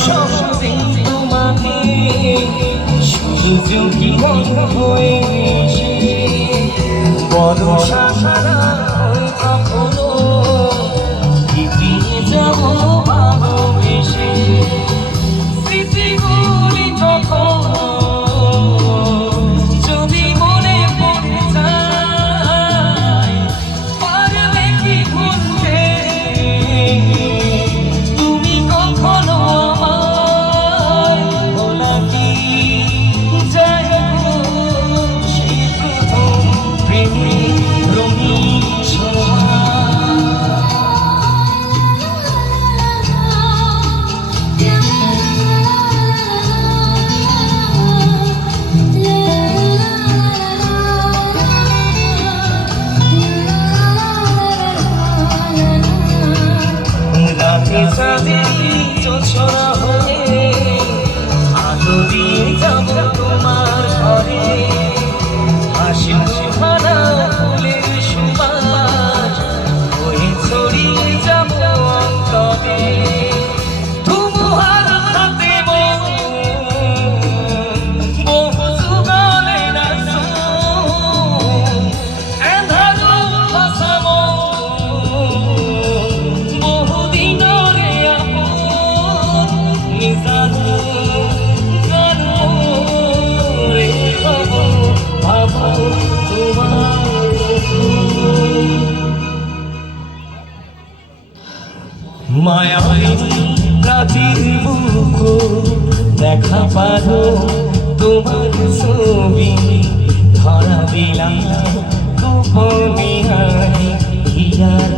সহজে তোমাকে সূর্য কিরণ হয়ে এসে বর্ষা সারা কখনো ফিরে যাব ভালোবেসে স্মৃতিগুলি তখন যদি মনে পড়ে যায় পারবে কি ভুলতে তুমি কখনো আমার ভোলা কি যায় সেই প্রথম প্রেমে রঙিন জোছনা হয়ে আলো দিয়ে যাব তোমার ঘরে হাসি হানা ফুলের সুবাস হয়ে ছড়িয়ে যাব অন্তরে তোমার হাতে বহু যুগলে নাচো এন্ধারো ভাসাবো বহুদিন মায়ায় রাতের বুকু দেখা পারো তোমার ছবি ধরা দিলাম গোপনে হিয়ার